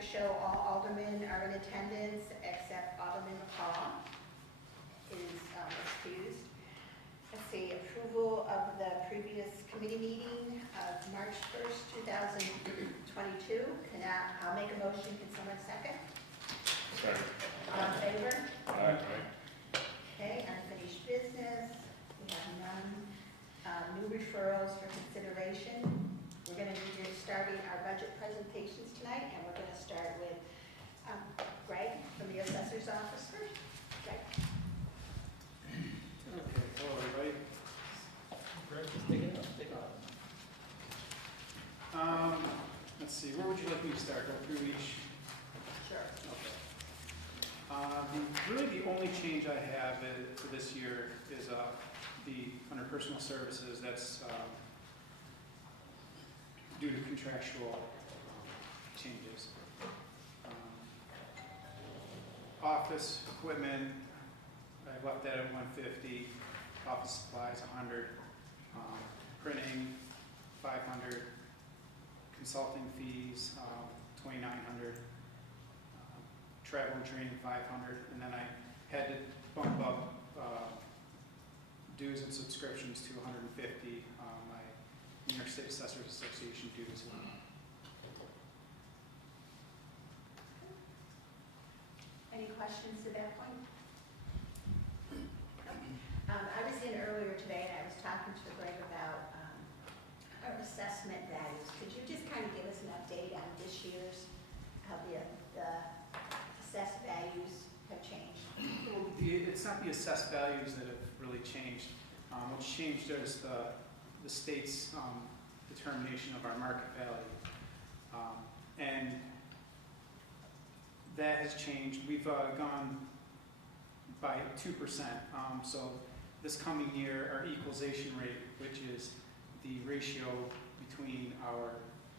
record show all aldermen are in attendance except Alderman McCall is excused. Let's see, approval of the previous committee meeting of March 1st, 2022. I'll make a motion. Can someone second? Second. All in favor? Aye. Okay, unfinished business. We have none. New referrals for consideration. We're going to be starting our budget presentations tonight, and we're going to start with Greg from the assessor's office first. Greg. Okay, hello everybody. Greg, just take it up, take it up. Let's see, where would you like me to start? Go through each? Sure. Okay. Really the only change I have for this year is under personal services, that's due to contractual changes. Office equipment, I left that at 150, office supplies 100, printing 500, consulting fees 2,900, travel and training 500, and then I had to bump up dues and subscriptions to 150, my New York State Assessors Association dues. Any questions to that point? I was in earlier today and I was talking to Greg about our assessment values. Could you just kind of give us an update on this year's, how the assessed values have changed? Well, it's not the assessed values that have really changed. What's changed is the state's determination of our market value. And that has changed. We've gone by 2%. So this coming year, our equalization rate, which is the ratio between our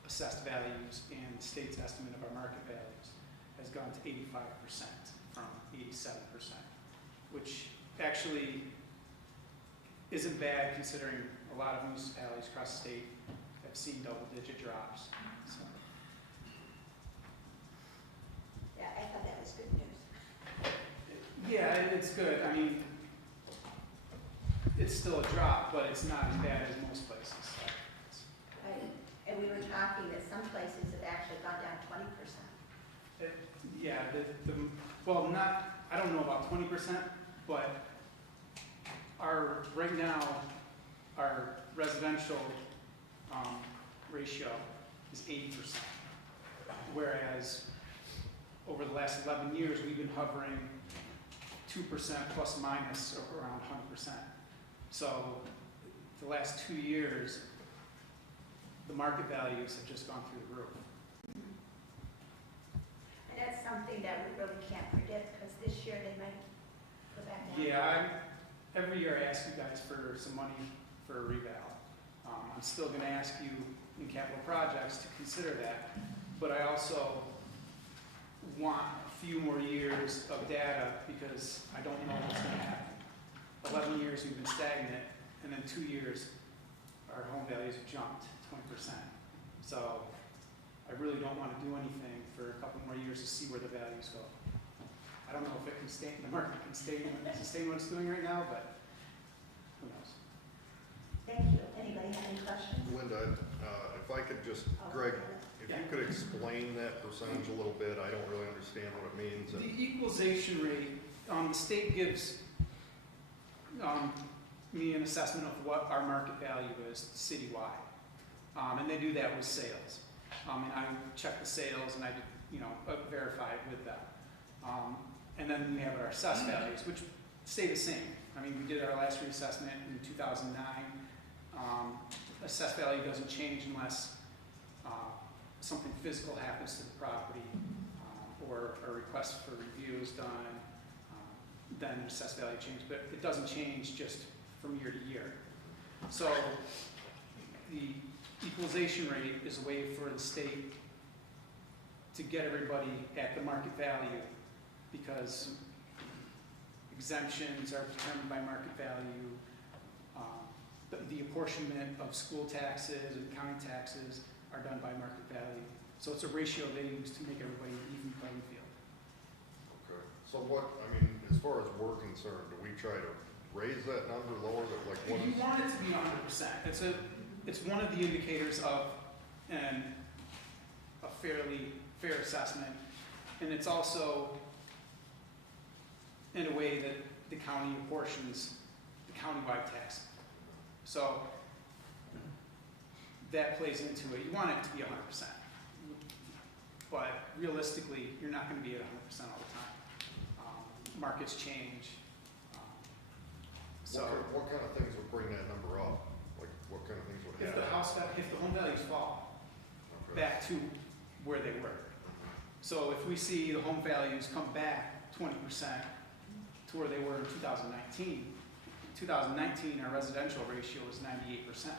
assessed values and the state's estimate of our market values, has gone to 85% from 87%, which actually isn't bad considering a lot of municipalities across the state have seen double-digit drops. So. Yeah, I thought that was good news. Yeah, it's good. I mean, it's still a drop, but it's not as bad as most places. Right. And we were talking that some places have actually gone down 20%. Yeah, well, I don't know about 20%, but right now, our residential ratio is 80%, whereas over the last 11 years, we've been hovering 2% plus minus around 100%. So the last 2 years, the market values have just gone through the roof. And that's something that we really can't predict because this year they might go back down. Yeah, every year I ask you guys for some money for a reval. I'm still going to ask you in capital projects to consider that, but I also want a few more years of data because I don't know what's going to happen. 11 years we've been stagnant, and then 2 years our home values have jumped 20%. So I really don't want to do anything for a couple more years to see where the values go. I don't know if it can stay, the market can sustain what it's doing right now, but who knows? Thank you. Anybody have any questions? Linda, if I could just, Greg, if you could explain that percentage a little bit, I don't really understand what it means. The equalization rate, the state gives me an assessment of what our market value is citywide, and they do that with sales. And I check the sales and I, verify it with them. And then we have our assessed values, which stay the same. I mean, we did our last reassessment in 2009. Assessed value doesn't change unless something physical happens to the property or a request for review is done. Then assessed value changes, but it doesn't change just from year to year. So the equalization rate is a way for the state to get everybody at the market value because exemptions are determined by market value. The apportionment of school taxes and county taxes are done by market value. So it's a ratio they use to make everybody an even playing field. Okay. So what, I mean, as far as we're concerned, do we try to raise that number, lower it, like what You is? want it to be 100%. It's one of the indicators of a fairly fair assessment, and it's also in a way that the county apportions the countywide tax. So that plays into it. You want it to be 100%, but realistically, you're not going to be at 100% all the time. Markets change. So What kind of things would bring that number up? Like, what kind of things would if happen? if the home values fall Okay. back to where they were. So if we see the home values come back 20% to where they were in 2019, 2019 our residential ratio was 98%.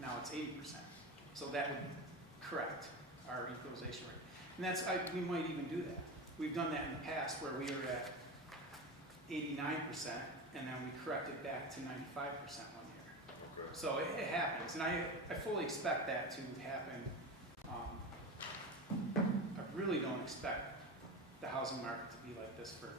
Now it's 80%. So that would correct our equalization rate. And we might even do that. We've done that in the past where we were at 89% and then we corrected back to 95% one year. Okay. So it happens, and I fully expect that to happen. I really don't expect the housing market to be like this for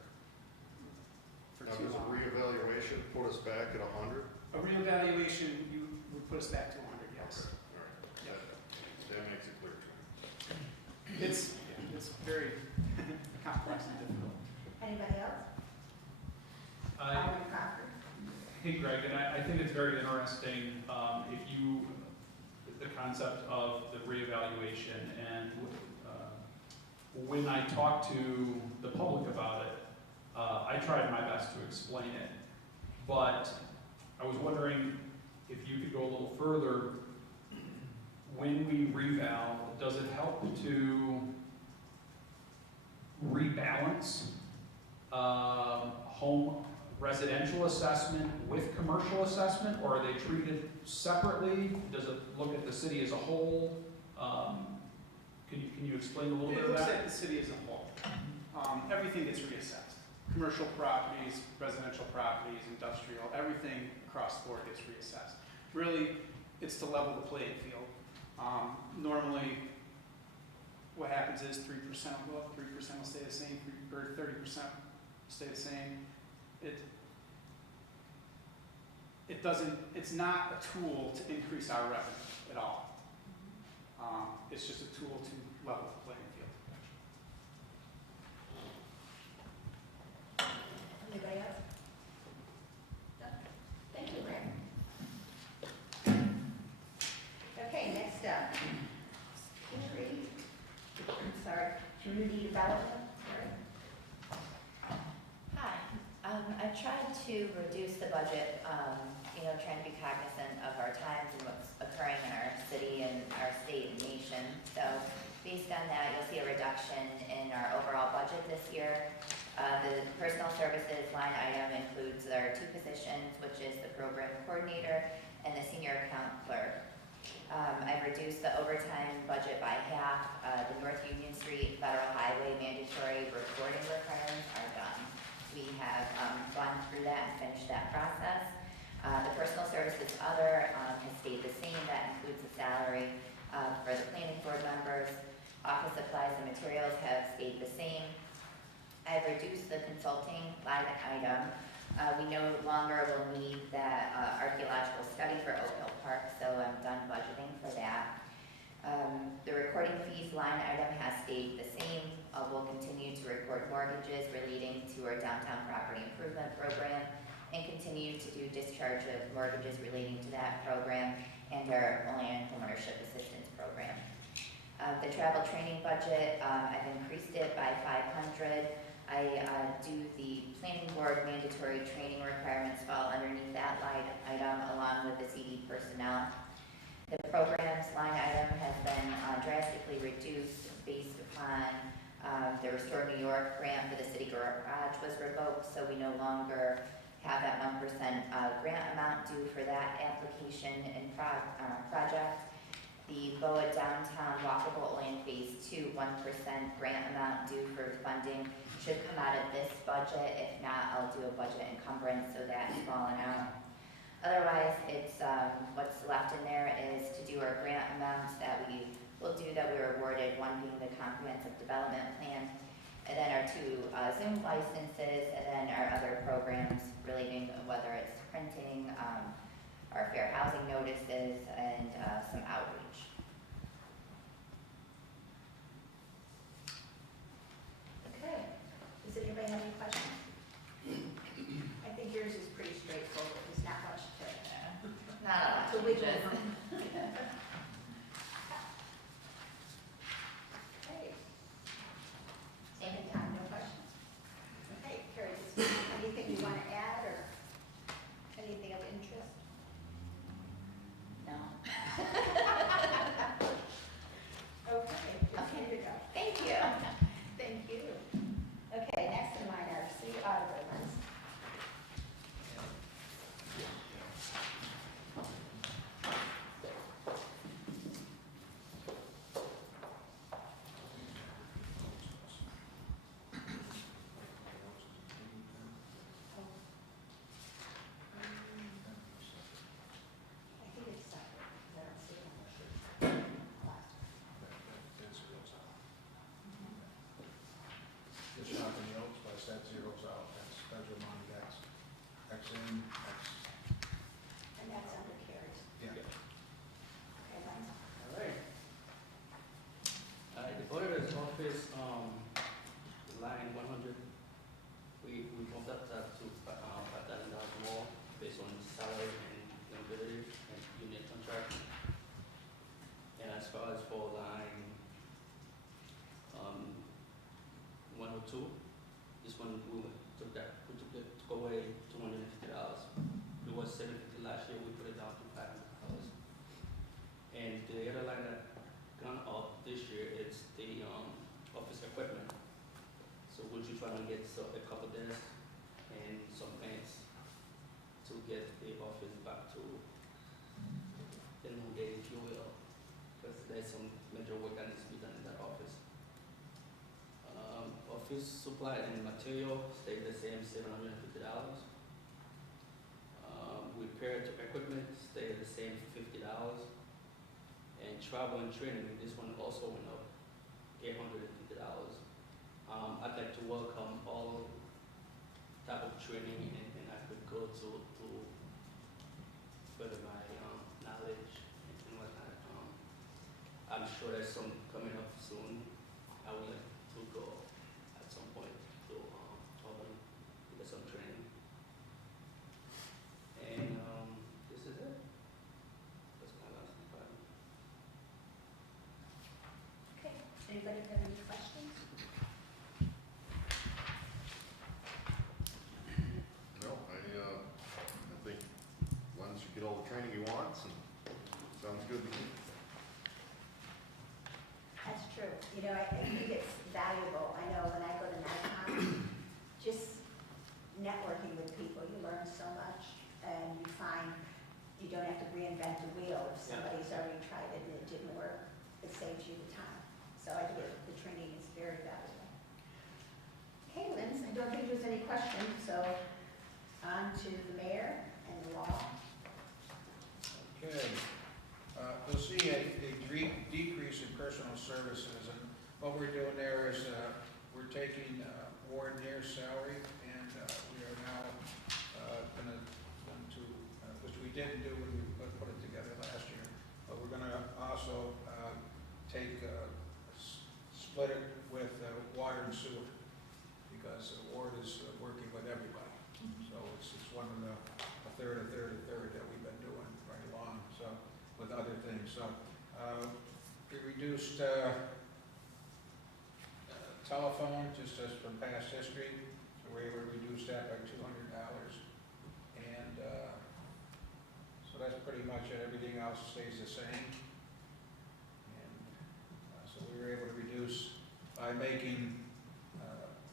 Now, too does a long. reevaluation put us back at 100? A reevaluation would put us back to 100, yes. All right. Yep. That makes it clear to me. It's very complex and difficult. Anybody else? Alderman Crawford? Hey Greg, and I think it's very interesting, the concept of the reevaluation, and when I talk to the public about it, I tried my best to explain it, but I was wondering if you could go a little further. When we reval, does it help to rebalance home residential assessment with commercial assessment, or are they treated separately? Does it look at the city as a whole? Can you explain a little bit It of looks that? at the city as a whole. Everything gets reassessed. Commercial properties, residential properties, industrial, everything across the board gets reassessed. Really, it's to level the playing field. Normally, what happens is 3% will go up, 3% will stay the same, or 30% stay the same. It's not a tool to increase our revenue at all. It's just a tool to level the playing field. Anybody else? No? Thank you, Greg. Okay, next up. Community development. Hi. I tried to reduce the budget, trying to be cognizant of our times and what's occurring in our city and our state and nation. So based on that, you'll see a reduction in our overall budget this year. The personal services line item includes our 2 positions, which is the program coordinator and the senior account clerk. I've reduced the overtime budget by half. The North Union Street Federal Highway mandatory reporting requirements are done. We have gone through that and finished that process. The personal services other has stayed the same. That includes the salary for the planning board members. Office supplies and materials have stayed the same. I've reduced the consulting line item. We no longer will need that archaeological study for Oak Hill Park, so I'm done budgeting for that. The recording fees line item has stayed the same. We'll continue to record mortgages relating to our downtown property improvement program and continue to do discharge of mortgages relating to that program and our Olean homeownership assistance program. The travel training budget, I've increased it by 500. I do the planning board mandatory training requirements fall underneath that line item along with the CD personnel. The programs line item has been drastically reduced based upon the Restore New York grant for the city garage was revoked, so we no longer have that 1% grant amount due for that application and project. The BOA Downtown Walkable Olean Phase 2 1% grant amount due for funding should come out of this budget. If not, I'll do a budget encumbrance, so that's fallen out. Otherwise, it's what's left in there is to do our grant amounts that we will do two that we were awarded, one being the comprehensive development plan, and then our two Zoom licenses, and then our other programs relating, whether it's printing, our fair housing notices, and some outreach. Okay, does anybody have any questions? I think yours is pretty straightforward, there's not much to, Not a lot to of wiggle changes. room. Okay. Same time, no questions? Okay, Carrie, is there anything you want to add, or anything of interest? No. Okay, just here you go. Thank you. Thank you. Okay, next in line, our city auditor list. I think it's separate, because I don't see it on the sheet. Last. Just not the notes, but that zeros out, that's federal money, that's X in, X, And that's under Carrie's. yeah. Okay, Lance? All right. The auditor's office, line 100, we bumped up that to $5,000 more based on salary and liability and union contract. And as far as for line 102, this one we took away $250. It was $750 last year, we put it down to $500. And the other line that gone up this year is the office equipment. So we're just trying to get a couple desks and some paints to get the office back to the new day, if you will, because there's some major work that needs to be done in that office. Office supply and material stayed the same, $750. Repair to equipment stayed the same, $50. And travel and training, this one also went up, $850. I'd like to welcome all type of training and I could go to further my knowledge and whatnot. I'm sure there's some coming up soon. I would like to go at some point to Albany to get some training. And this is it. That's my last department. Okay, anybody have any questions? No, I think once you get all the training you want, and sounds good to me. That's true. You know, I think it's valuable. I know when I go to NICOM, just networking with people, you learn so much, and you find you don't have to reinvent the wheel. If somebody's already tried it and it didn't work, it saves you the time. So I think the training is very valuable. Okay, Linz, I don't think there's any questions, so on to the mayor and the law. Okay. You'll see a decrease in personal services, and what we're doing there is we're taking Ward Near's salary, and we are now going to, which we didn't do when we put it together last year, but we're going to also split it with water and sewer, because Ward is working with everybody. So it's one of the a third that we've been doing right along. So with other things. So we reduced telephone, just as from past history, so we're able to reduce that by $200. And so that's pretty much it. Everything else stays the same. And so we were able to reduce by making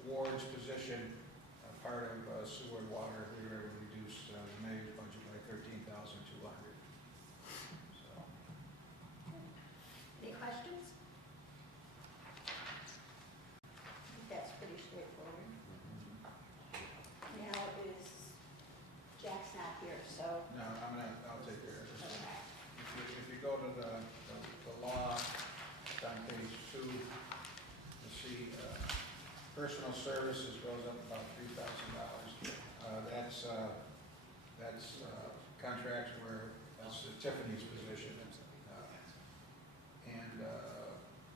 Ward's position part of sewer and water. We were able to reduce the mayor's budget by $13,200. So. Any questions? I think that's pretty straightforward. Now is, Jack's not here, so. No, I'll take care of this. Okay. If you go to the law on page 2. You see, personal services goes up about $3,000. That's contracts where, that's Tiffany's position.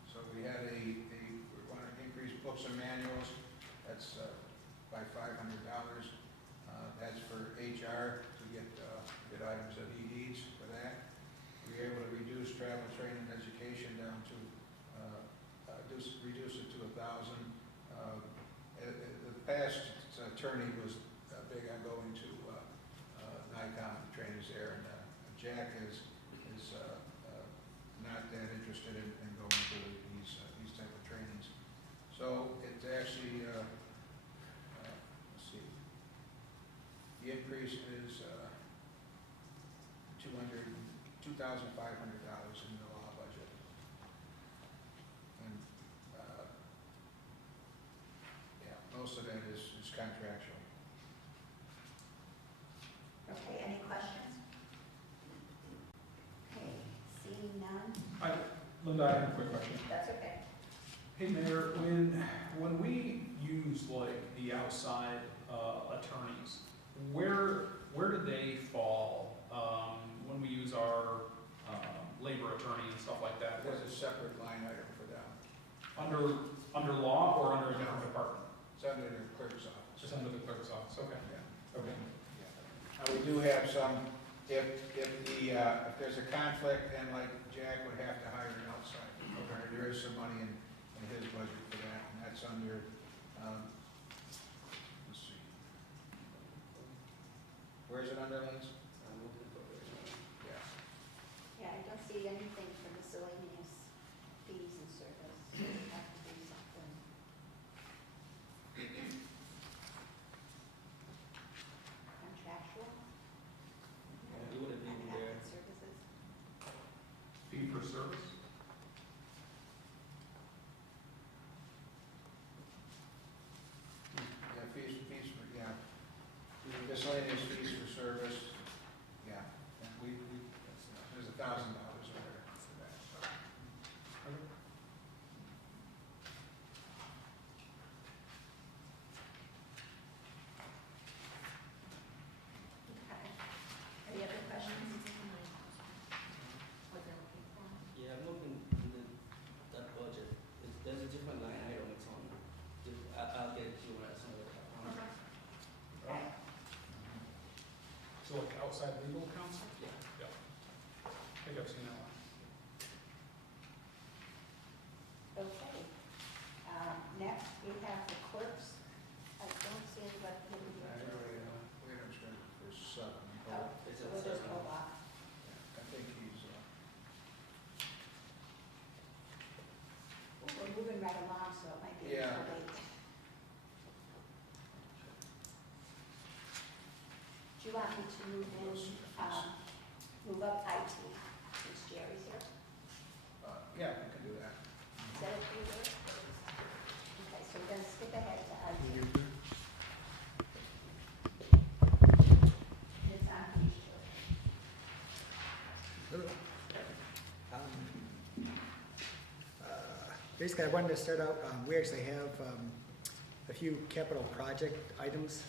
So we had we want to increase books and manuals, that's by $500. That's for HR to get items that he needs for that. We were able to reduce travel, training, and education down to, reduce it to 1,000. The past attorney was big on going to NICOM trainings there, and Jack is not that interested in going to these type of trainings. So it's actually, let's see, the increase is $2,500 in the law budget. And, yeah, most of that is contractual. Okay, any questions? Okay, seeing none, Linda, I have a quick question. that's okay. Hey, Mayor, when we use like the outside attorneys, where do they fall when we use our labor attorney and stuff like that? There's a separate line item for them. Under law or under a different department? It's under the clerk's office. Just under the clerk's office, okay. Yeah. Okay. We do have some, if there's a conflict, then like Jack would have to hire an outside. Okay. There is some money in his budget for that, and that's under, let's see. Where is it under, Lance? I'm looking for it. Yeah. Yeah, I don't see anything for miscellaneous fees and service. So we have to do something. Contractual? It would have been there. Contracted services? Fee for service? Yeah, fees for, yeah. Miscellaneous fees for service, yeah. And there's $1,000 there for that, so. Okay. Any other questions? What they're looking for? Yeah, I'm looking in that budget. There's a different line item it's on. I'll get it to you when I send it. Okay. So like outside legal counsel? Yeah. Yeah. I think I've seen that one. Okay. Next, we have the clerks. I don't see anybody here. We have scheduled for 7. Oh, It's so at we'll just 7. hold off. I think he's, Ooh, we're moving right along, so it might be a Yeah. little late. Do you want me to move in, move up IT, since Jerry's here? yeah, we can do that. Is that okay with you? Okay, so we're gonna skip ahead to IT. It's on page 2. Basically, I wanted to start out, we actually have a few capital project items.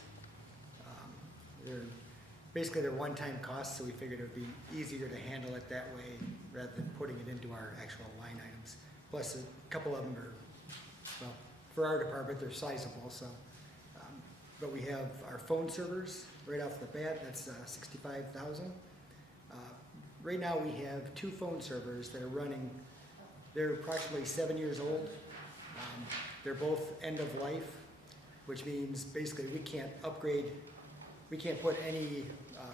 They're one-time costs, so we figured it would be easier to handle it that way rather than putting it into our actual line items. Plus, a couple of them are, well, for our department, they're sizable, so. But we have our phone servers right off the bat, that's $65,000. Right now, we have 2 phone servers that are running. They're approximately 7 years old. They're both end of life, which means basically we can't upgrade, we can't put any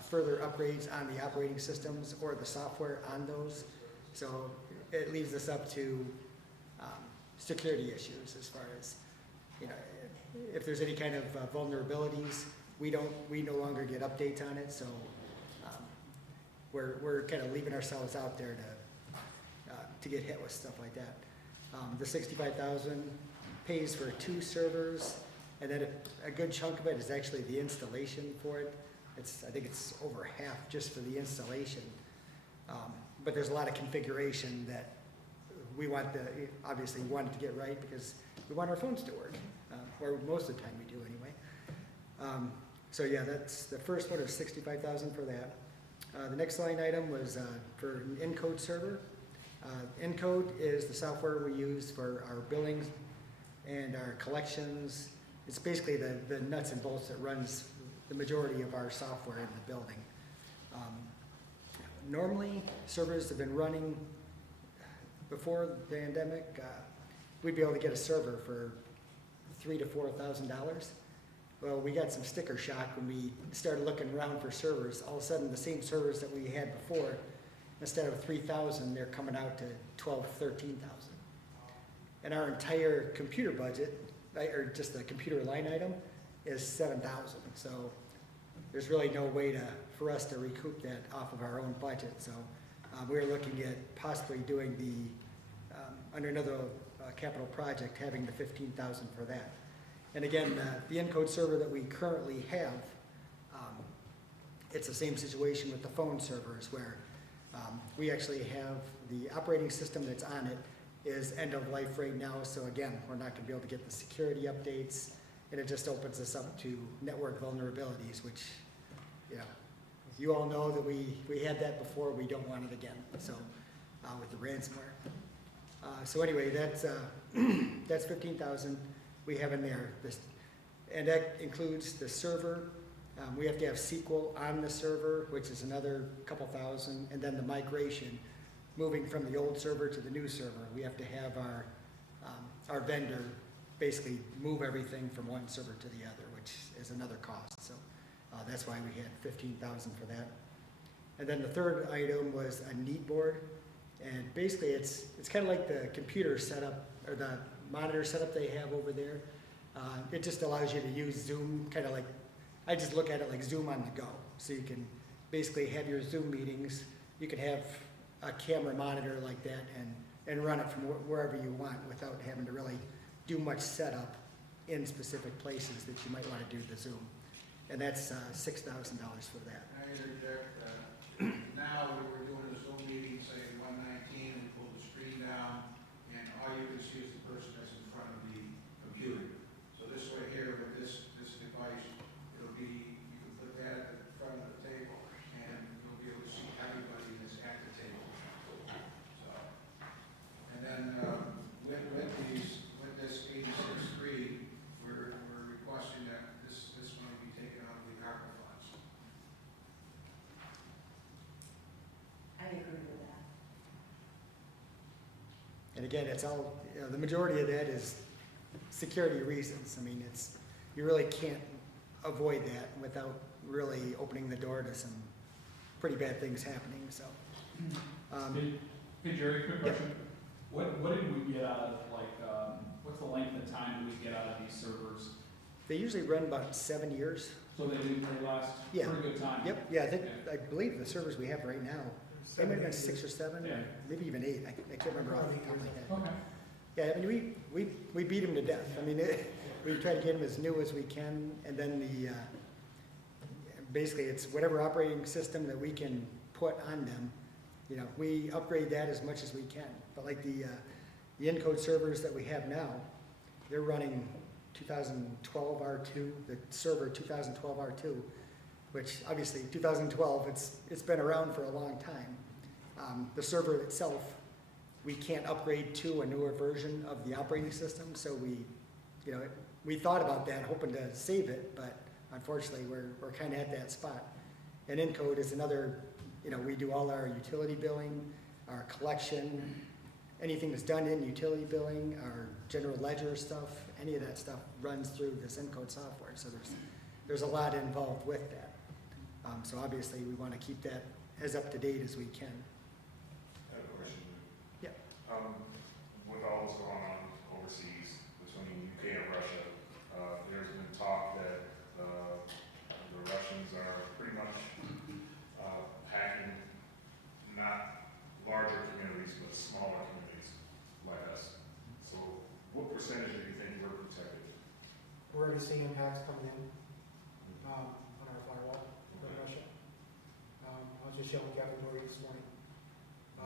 further upgrades on the operating systems or the software on those. So it leaves us up to security issues as far as, if there's any kind of vulnerabilities, we no longer get updates on it. So we're kind of leaving ourselves out there to get hit with stuff like that. The $65,000 pays for 2 servers, and then a good chunk of it is actually the installation for it. I think it's over half just for the installation. But there's a lot of configuration that we want obviously we want it to get right because we want our phones to work, or most of the time we do anyway. So yeah, that's the first one is 65,000 for that. The next line item was for an Encode server. Encode is the software we use for our billings and our collections. It's basically the nuts and bolts that runs the majority of our software in the building. Normally, servers have been running before the pandemic. We'd be able to get a server for $3,000 to $4,000. Well, we got some sticker shock when we started looking around for servers. All of a sudden, the same servers that we had before, instead of 3,000, they're coming out to 12,000, 13,000. And our entire computer budget, or just the computer line item, is 7,000. So there's really no way for us to recoup that off of our own budget. So we're looking at possibly doing under another capital project, having the 15,000 for that. And again, the Encode server that we currently have, it's the same situation with the phone servers where we actually have the operating system that's on it is end of life right now. So again, we're not going to be able to get the security updates, and it just opens us up to network vulnerabilities, which, you all know that we had that before. We don't want it again. So with the ransomware. So anyway, that's 15,000 we have in there. And that includes the server. We have to have SQL on the server, which is another couple thousand, and then the migration, moving from the old server to the new server. We have to have our vendor basically move everything from one server to the other, which is another cost. So that's why we had 15,000 for that. And then the third item was a neat board, and basically it's kind of like the computer setup or the monitor setup they have over there. It just allows you to use Zoom, kind of like, I just look at it like Zoom on the go. So you can basically have your Zoom meetings. You can have a camera monitor like that and run it from wherever you want without having to really do much setup in specific places that you might want to do the Zoom. And that's $6,000 for that. I interject, now when we're doing a Zoom meeting, say 119, and pull the screen down, and all you can see is the person that's in front of the computer. So this way here with this device, it'll be, you can put that at the front of the table, and you'll be able to see everybody that's at the table. So, and then with this 86.3, we're requesting that this money be taken out of the ARPA funds. I agree with that. And again, it's all, the majority of that is security reasons. I mean, you really can't avoid that without really opening the door to some pretty bad things happening, so. Hey Jerry, quick Yeah. question. What did we get out of, what's the length of time do we get out of these servers? They usually run about 7 years. So they last Yeah. pretty good time? Yep, yeah, I believe the servers we have right now, they might have been 6 or 7, Yeah. maybe even 8. I can't remember off the top of my head. Okay. Yeah, I mean, we beat them to death. I mean, we try to get them as new as we can, and then basically it's whatever operating system that we can put on them, we upgrade that as much as we can. But like the Encode servers that we have now, they're running 2012 R2, the server 2012 R2, which obviously 2012, it's been around for a long time. The server itself, we can't upgrade to a newer version of the operating system, so we thought about that, hoping to save it, but unfortunately we're kind of at that spot. And Encode is another, we do all our utility billing, our collection, anything that's done in utility billing, our general ledger stuff, any of that stuff runs through this Encode software. So there's a lot involved with that. So obviously we want to keep that as up to date as we can. I have a question. Yeah. With all that's going on overseas between UK and Russia, there's been talk that the Russians are pretty much hacking not larger communities but smaller communities like us. So what percentage do you think we're protected? We're already seeing impacts coming in on our firewall from Russia. I was just showing Kevin Dory this morning.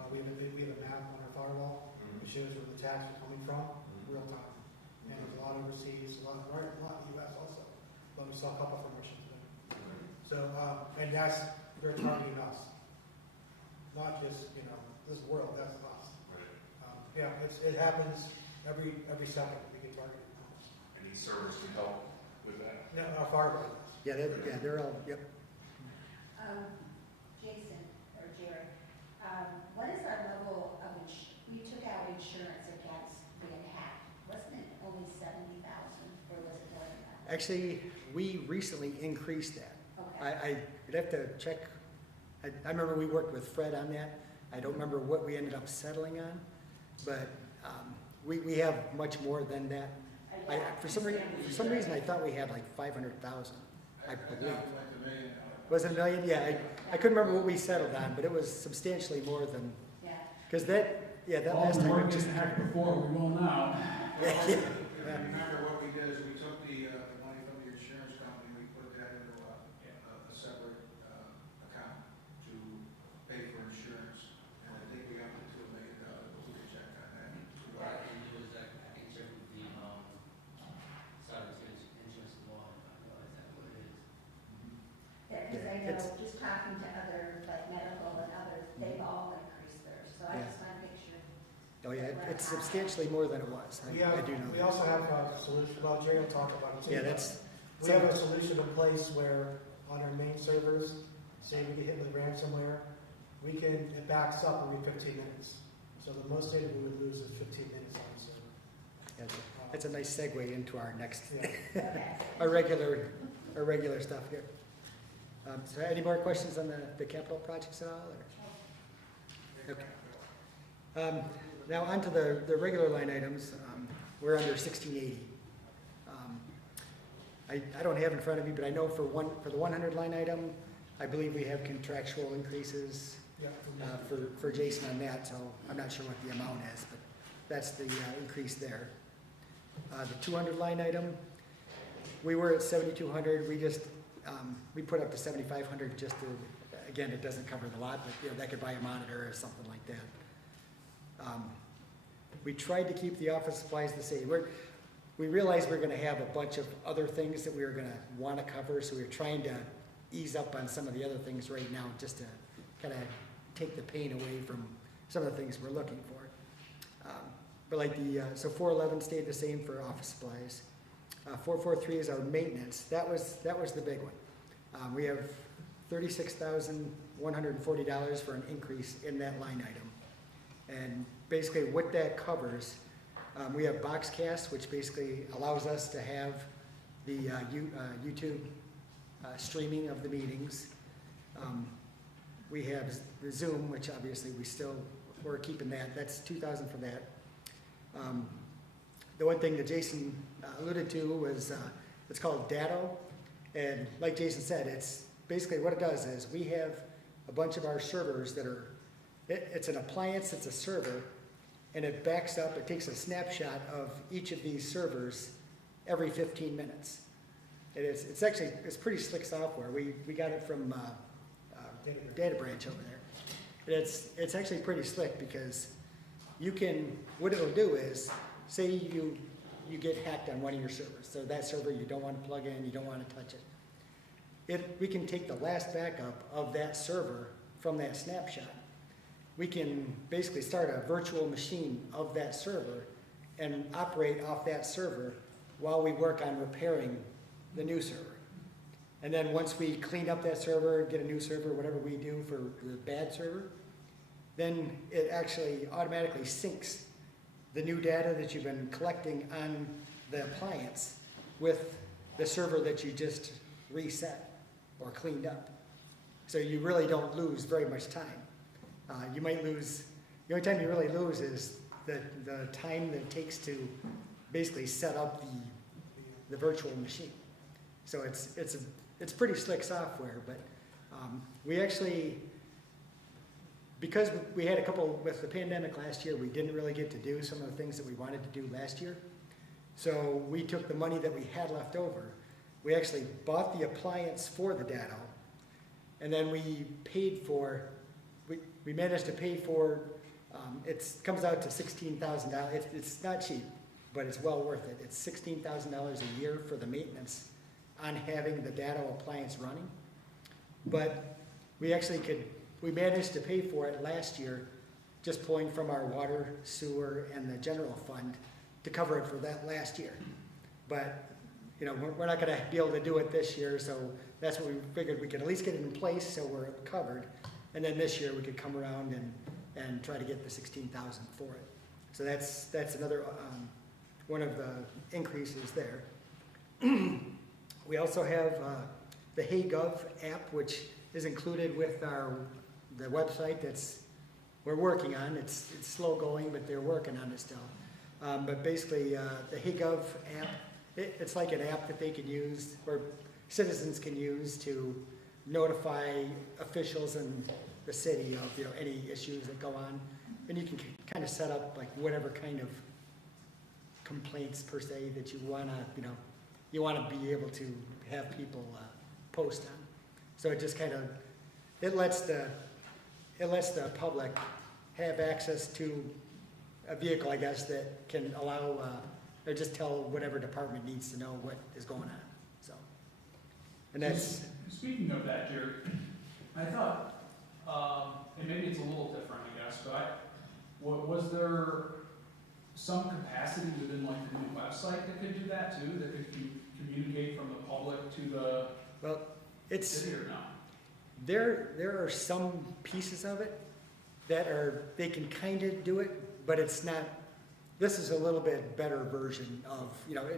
We have a map on our firewall that shows where the tax are coming from, real time. And there's a lot overseas, a lot in the US also, but we saw a couple from Russia today. So, and they're targeting us. Not just, this world, that's us. Yeah, it happens every second, we get targeted. Any servers can help with that? No, our firewall. Yeah, they're all, yep. Jason, or Jerry, what is our level of we took out insurance against being hacked? Wasn't it only 70,000, or was it more than that? Actually, we recently increased that. Okay. I'd have to check. I remember we worked with Fred on that. I don't remember what we ended up settling on, but we have much more than that. For some reason, I thought we had like 500,000, I believe. Was it $1 million? Yeah, I couldn't remember what we settled on, but it was substantially more than, Yeah. because that last We time. weren't getting hacked before, we will now. Yeah. Remember what we did is we took the money from the insurance company, we put that into a separate account to pay for insurance. And I think we got to $2 million, we can check on that. What I can do is I can check with the, insurance law, and I know exactly what it is. Yeah, because I know, just talking to other, like medical and others, they've all increased theirs, so I just want to make sure. Oh, yeah, it's substantially more than it was. I do know We that. also have a solution, well, Jerry will talk about it too. Yeah, that's, We have a solution in place where on our main servers, say we get hit with ransomware, it backs up every 15 minutes. So the most data we would lose is 15 minutes on the server. that's a nice segue into our next, Yeah. Okay. our regular stuff here. So any more questions on the capital projects at all? Or? Okay. Now onto the regular line items. We're under 1680. I don't have in front of me, but I know for the 100 line item, I believe we have contractual increases Yeah. for Jason on that, so I'm not sure what the amount is, but that's the increase there. The 200 line item, we were at 7,200. We just we put up to 7,500 just to, again, it doesn't cover the lot, but that could buy a monitor or something like that. We tried to keep the office supplies the same. We realized we're going to have a bunch of other things that we were going to want to cover, so we were trying to ease up on some of the other things right now, just to kind of take the pain away from some of the things we're looking for. But like so 411 stayed the same for office supplies. 443 is our maintenance. That was the big one. We have $36,140 for an increase in that line item. And basically what that covers, we have Boxcast, which basically allows us to have the YouTube streaming of the meetings. We have the Zoom, which obviously we're keeping that. That's $2,000 for that. The one thing that Jason alluded to was it's called Datto. And like Jason said, it's basically what it does is we have a bunch of our servers that are, it's an appliance, it's a server, and it backs up, it takes a snapshot of each of these servers every 15 minutes. It's pretty slick software. We got it from Data Branch over there. It's actually pretty slick because what it'll do is, say you get hacked on one of your servers. So that server you don't want to plug in, you don't want to touch it. We can take the last backup of that server from that snapshot. We can basically start a virtual machine of that server and operate off that server while we work on repairing the new server. And then once we clean up that server, get a new server, whatever we do for the bad server, then it actually automatically syncs the new data that you've been collecting on the appliance with the server that you just reset or cleaned up. So you really don't lose very much time. You might lose, the only time you really lose is the time that it takes to basically set up the virtual machine. So it's pretty slick software, but we actually, because we had a couple, with the pandemic last year, we didn't really get to do some of the things that we wanted to do last year. So we took the money that we had left over, we actually bought the appliance for the Datto, and then we managed to pay for Comes out to $16,000. It's not cheap, but it's well worth it. It's $16,000 a year for the maintenance on having the data appliance running. But we managed to pay for it last year, just pulling from our water, sewer, and the general fund to cover it for that last year. But, we're not gonna be able to do it this year, so that's what we figured we could at least get it in place so we're covered. And then this year we could come around and try to get the 16,000 for it. So that's another, one of the increases there. We also have the HeyGov app, which is included with the website we're working on. It's slow going, but they're working on it still. But basically, the HeyGov app, it's like an app that they can use, or citizens can use to notify officials in the city of any issues that go on. And you can kind of set up like whatever kind of complaints per se that you want to be able to have people post on. So it just kind of, it lets the public have access to a vehicle, I guess, that can allow, or just tell whatever department needs to know what is going on, so. And that's, Speaking of that, Jerry, I thought, and maybe it's a little different, I guess, but was there some capacity within like the new website that could do that too, that could communicate from the public to the well, it's, city or no? there are some pieces of it that they can kind of do it, but it's not, this is a little bit better version of,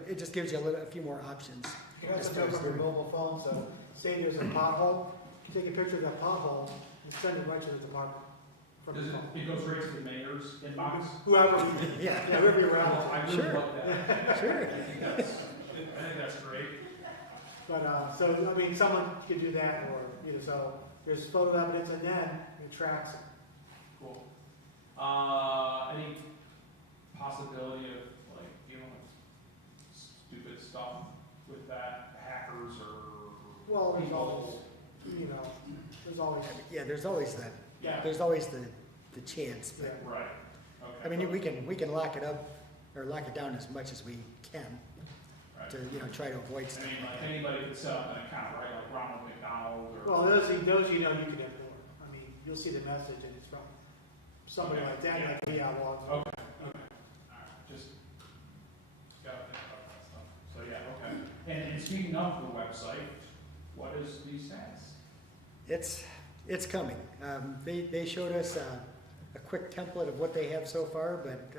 it just gives you a few more options. You guys have to have your mobile phone, so say there's a pothole, take a picture of that pothole and send it right to the market. From Does the it, phone. it goes right to the mayor's inbox? Whoever, Yeah, whoever you're around. I really Sure. love that. sure. I think that's great. But, so, I mean, someone could do that, or, so there's photo evidence, and then it tracks it. Cool. Any possibility of like dealing with stupid stuff with that, hackers or Well, there's people? always, there's always, Yeah, there's always the chance, but, yeah. Right, okay. I mean, we can lock it up, or lock it down as much as we can Right. to, try to avoid I stuff mean, like like that. anybody could set up an account, right, like Ronald McDonald or. Well, those you can ignore. I mean, you'll see the message, and it's from somebody Okay, like that, yeah. like, logged. Okay, alright, just gotta think about that stuff. So, yeah, okay. And speaking of the website, what is the status? It's coming. They showed us a quick template of what they have so far, but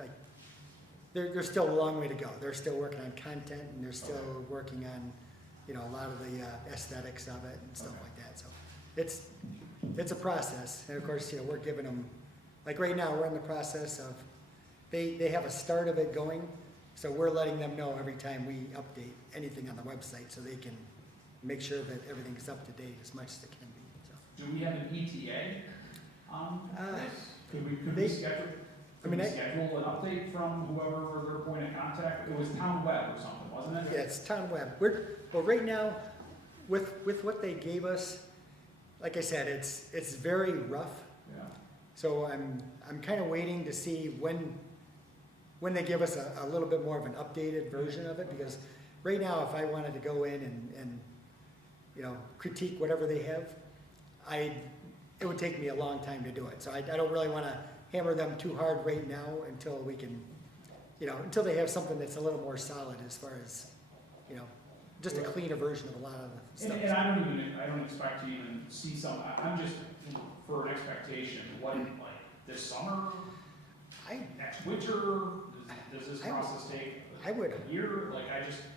there's still a long way to go. They're still working on content, and they're still working on, a lot of the aesthetics of it and stuff Okay. like that. So it's a process. And of course, we're giving them, like right now, we're in the process of, they have a start of it going, so we're letting them know every time we update anything on the website, so they can make sure that everything's up to date as much as it can be, so. Do we have an ETA on this? Could we they- schedule? I mean, Schedule an update from whoever their point of contact, it was Town Web or something, wasn't it? Yeah, it's Town Web. Well, right now, with what they gave us, like I said, it's very rough. Yeah, So I'm kind of waiting to see when they give us a little bit more of an updated version of it, because right now, if I wanted to go in and critique whatever they have, it would take me a long time to do it. So I don't really want to hammer them too hard right now until we can, until they have something that's a little more solid as far as, just a cleaner version of a lot of the stuff. and I don't expect to even see some, I'm just for an expectation, what, like, this summer, next winter, does this I would- process take I would, a year? Like,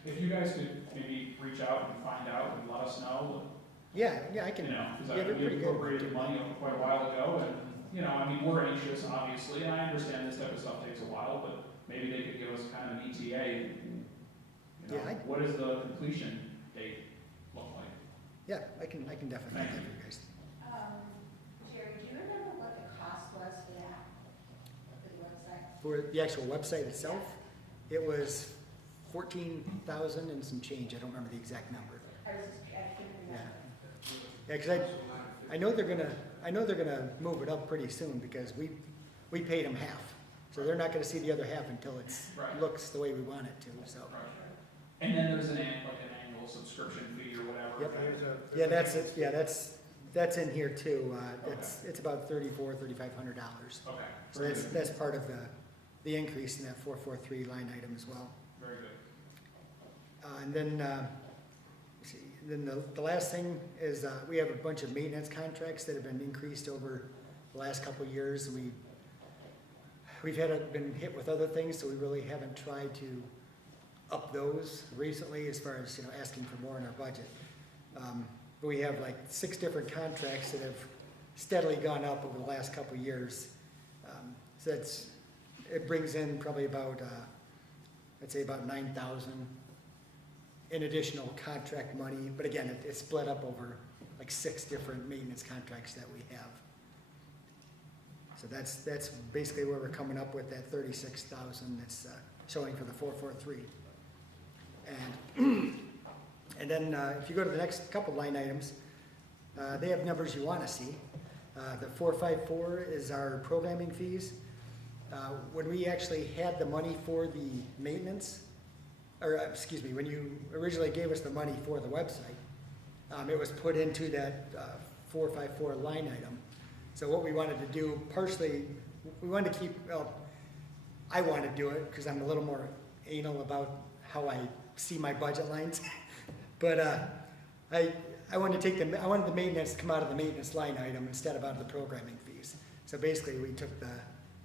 if you guys could maybe reach out and find out and let us know, yeah, I can, because yeah, they're we pretty good. appropriated money quite a while ago, and, we're anxious, obviously, and I understand this type of stuff takes a while, but maybe they could give us kind of an ETA, Yeah, what does the completion date look like? Yeah, I can definitely do that for you guys. Jerry, do you remember what the cost was for that, for the website? For the actual website itself, it was 14,000 and some change. I don't remember the exact number. I can't remember. Yeah, because I know they're gonna move it up pretty soon, because we paid them half. So they're not gonna see the other half until it's, Right. looks the way we want it to, so. Right. And then there's like an annual subscription fee or whatever. Yep. okay? Yeah, that's it, yeah, that's in here too, it's about $3,500. Okay. So Very that's, good. that's part of the increase in that 443 line item as well. Very good. And then, let's see, then the last thing is, we have a bunch of maintenance contracts that have been increased over the last couple of years. We've been hit with other things, so we really haven't tried to up those recently as far as, asking for more in our budget. But we have like 6 different contracts that have steadily gone up over the last couple of years. So it brings in probably about, I'd say about 9,000 in additional contract money. But again, it's split up over like 6 different maintenance contracts that we have. So that's basically where we're coming up with that 36,000 that's showing for the 443. And then if you go to the next couple line items, they have numbers you want to see. The 454 is our programming fees. When we actually had the money for the maintenance, or excuse me, when you originally gave us the money for the website, it was put into that 454 line item. So what we wanted to do, partially, we wanted to keep, well, I want to do it because I'm a little more anal about how I see my budget lines. But I wanted to take I wanted the maintenance to come out of the maintenance line item instead of out of the programming fees. So basically, we took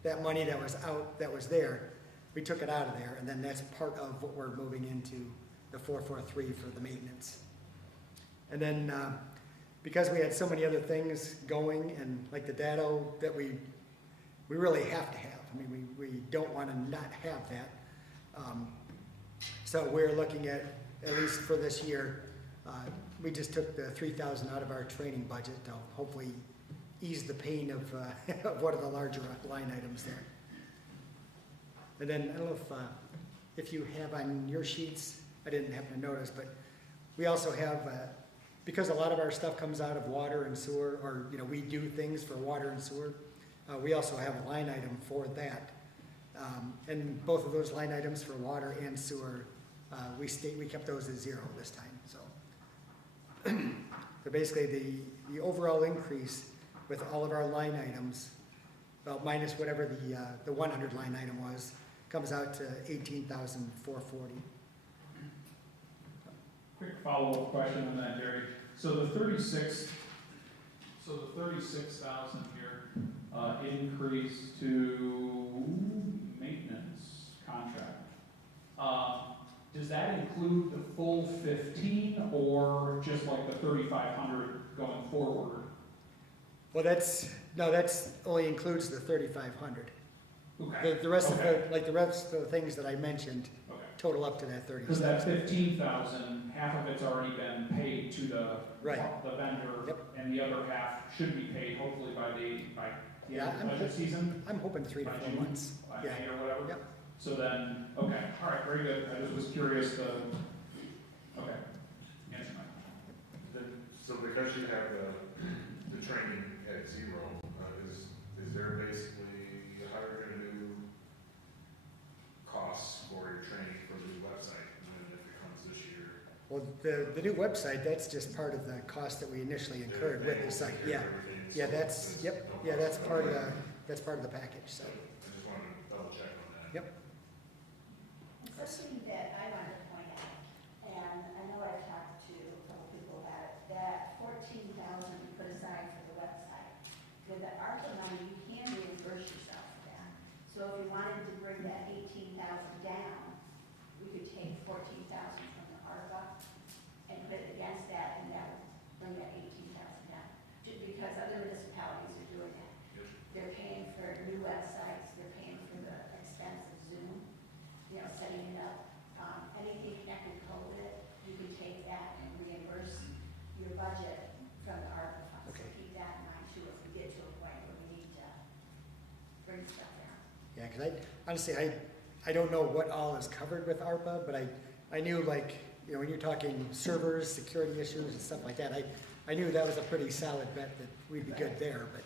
that money that was there, we took it out of there, and then that's part of what we're moving into the 443 for the maintenance. And then because we had so many other things going, and like the data that we really have to have. I mean, we don't want to not have that. So we're looking at least for this year, we just took the 3,000 out of our training budget to hopefully ease the pain of, of one of the larger line items there. And then I don't know if you have on your sheets, I didn't happen to notice, but we also have, because a lot of our stuff comes out of water and sewer, or we do things for water and sewer, we also have a line item for that. And both of those line items for water and sewer, we kept those at 0 this time. So basically, the overall increase with all of our line items, well, minus whatever the 100 line item was, comes out to 18,440. Quick follow-up question on that, Jerry. So the 36,000 here increase to maintenance contract. Does that include the full 15 or just like the 3,500 going forward? Well, that's only includes the 3,500. Okay. The rest Okay. of the rest of the things that I mentioned Okay. total up to that 30. Because that 15,000, half of it's already been paid to the vendor, Yep. and the other half should be paid hopefully by the end of the budget season, I'm hoping 3 to by 4 June, months. by Yeah. May or whatever. Yep. So then, okay, all right, very good. I just was curious okay, answer my question. So because you have the training at 0, is there basically, how are you gonna do costs for your training for the new website, and then if it comes this year? Well, the new website, that's just part of the cost that we initially incurred with the site. Yeah, yeah, that's part of the package. So. I just wanted to double check on that. Yep. Something that I wanted to point out, and I know I've talked to a couple people about it, that 14,000 you put aside for the website. With the ARPA money, you can reimburse yourself for that. So if you wanted to bring that 18,000 down, we could take 14,000 from the ARPA and put it against that, and that would bring that 18,000 down. Just because other municipalities are doing that. They're paying for new websites, they're paying for the expense of Zoom, setting it up. Anything connected to COVID, you can take that and reimburse your budget from the ARPA funds. Okay. So keep that in mind too, if we get to a point where we need to bring stuff down. Yeah, because honestly, I don't know what all is covered with ARPA, but I knew when you're talking servers, security issues and stuff like that, I knew that was a pretty solid bet that we'd be good there, but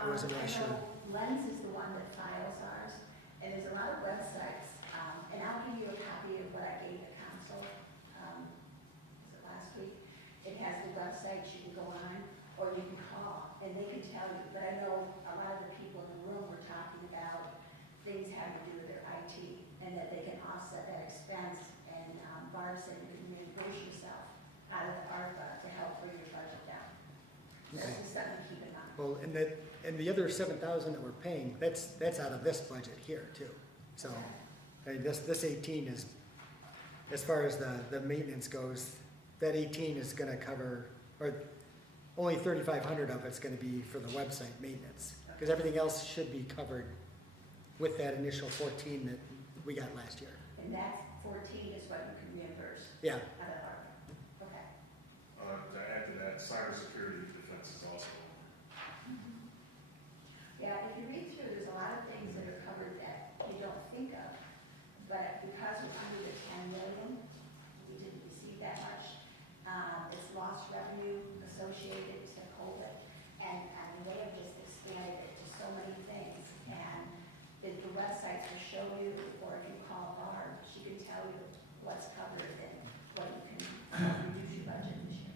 I wasn't really sure. Lens is the one that files ours, and there's a lot of websites, and I'll give you a copy of what I gave the council, was it last week? It has the websites you can go on, or you can call, and they can tell you, but I know a lot of the people in the room were talking about things having to do with their IT, and that they can offset that expense, and Barb said you can reimburse yourself out of the ARPA to help bring your budget down. Okay. That's just something to keep in mind. Well, and the other 7,000 that we're paying, that's out of this budget here too. So, I mean, this 18 is, as far as the maintenance goes, that 18 is gonna cover, or only 3,500 of it's gonna be for the website maintenance. Because everything else should be covered with that initial 14 that we got last year. And that 14 is what you can reimburse Yeah, out of ARPA. Okay. To add to that, cybersecurity defense is also. Yeah, if you read through, there's a lot of things that are covered that you don't think of, but because we're under the 10 million, we didn't receive that much. It's lost revenue associated to COVID, and they have just expanded it to so many things. And the websites will show you, or if you call Barb, she can tell you what's covered and what you can reduce your budget this year.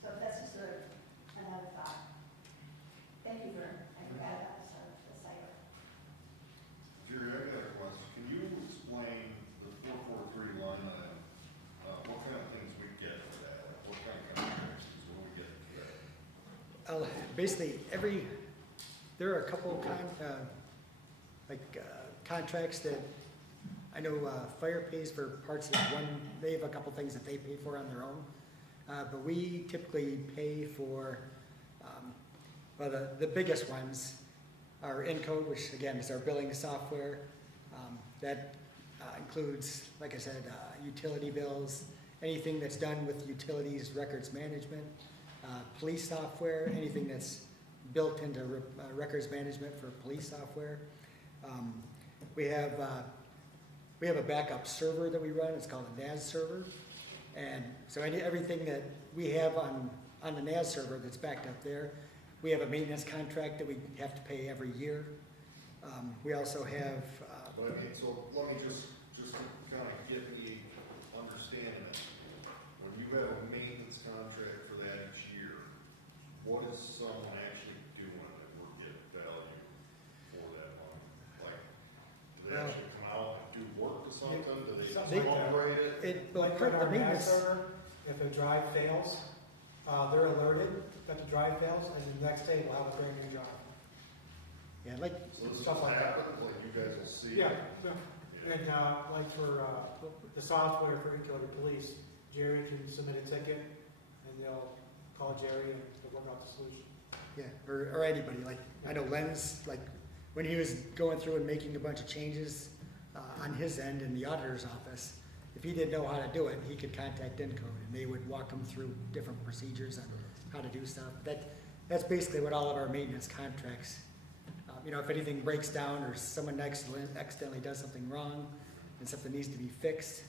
So that's just another thought. Thank you for, I forgot about the cyber. Jerry, I got a question. Can you explain the 443 line item? What kind of things we get for that? What kind of contracts do we get for that? basically there are a couple contracts that I know fire pays for parts of one. They have a couple things that they pay for on their own, but we typically pay for. Well, the biggest ones are Encode, which again is our billing software. That includes, like I said, utility bills, anything that's done with utilities records management, police software, anything that's built into records management for police software. We have a backup server that we run. It's called a NAS server, and so everything that we have on the NAS server that's backed up there. We have a maintenance contract that we have to pay every year. We also have. But I mean, so let me just kind of get me understanding it. When you have a maintenance contract for that each year, what is someone actually doing that we're getting value for that money? Like, do they actually come out and do work to something? Do they Something like that. operate it? Like The on our maintenance. NAS server, if a drive fails, they're alerted that the drive fails, and the next day we'll have a brand new drive. Yeah, like So this Stuff just like that. happens, like you guys will see? Yeah, Yeah. and like for the software for Encode Police, Jerry can submit a ticket, and they'll call Jerry and they'll work out the solution. yeah, or anybody. Like I know Len's, like when he was going through and making a bunch of changes on his end in the auditor's office, if he didn't know how to do it, he could contact Encode and they would walk him through different procedures on how to do stuff. That's basically what all of our maintenance contracts. If anything breaks down or someone accidentally does something wrong and something needs to be fixed,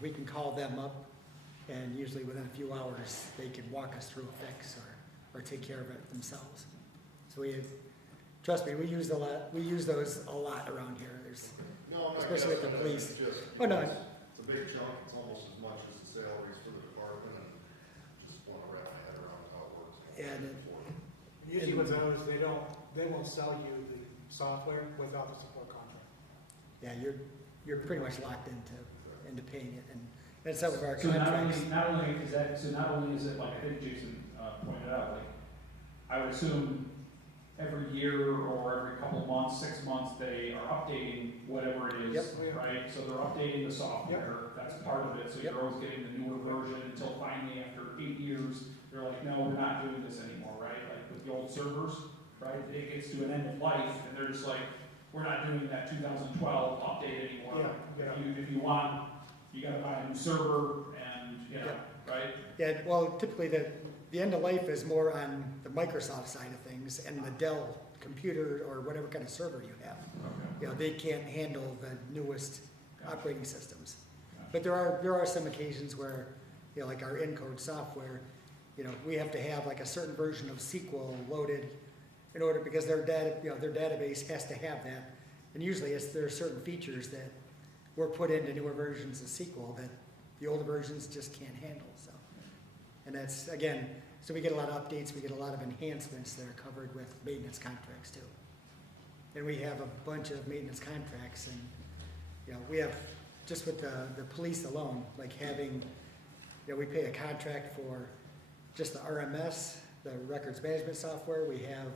we can call them up, and usually within a few hours they can walk us through a fix or take care of it themselves. So trust me, we use those a lot around here. No, I'm not Especially with the guessing that. police. It's just, Oh, no. it's a big chunk, it's almost as much as the salaries for the department, and just want to wrap my head around how it works. And Usually with those, they won't sell you the software without the support contract. yeah, you're pretty much locked into paying it, and some of our So contracts. not only is it, like I think Jason pointed out, like, I would assume every year or every couple of months, 6 months, they are updating whatever it is, Yep. right? So they're updating the software, that's part of it, so Yep. you're always getting the newer version until finally after 8 years, they're like, no, we're not doing this anymore, right? Like with the old servers, right? It gets to an end of life and they're just like, we're not doing that 2012 update anymore. Yeah. If you want, you gotta buy a new server and, right? Yeah, well, typically the end of life is more on the Microsoft side of things and the Dell computer or whatever kind of server you have. Okay. They can't handle the newest operating systems. But there are some occasions where, like our Encode software, we have to have like a certain version of SQL loaded in order, because their data, their database has to have that. And usually there are certain features that were put into newer versions of SQL that the older versions just can't handle, so. And that's, again, so we get a lot of updates, we get a lot of enhancements that are covered with maintenance contracts too. And we have a bunch of maintenance contracts, and, we have, just with the police alone, like having, we pay a contract for just the RMS, the records management software. We have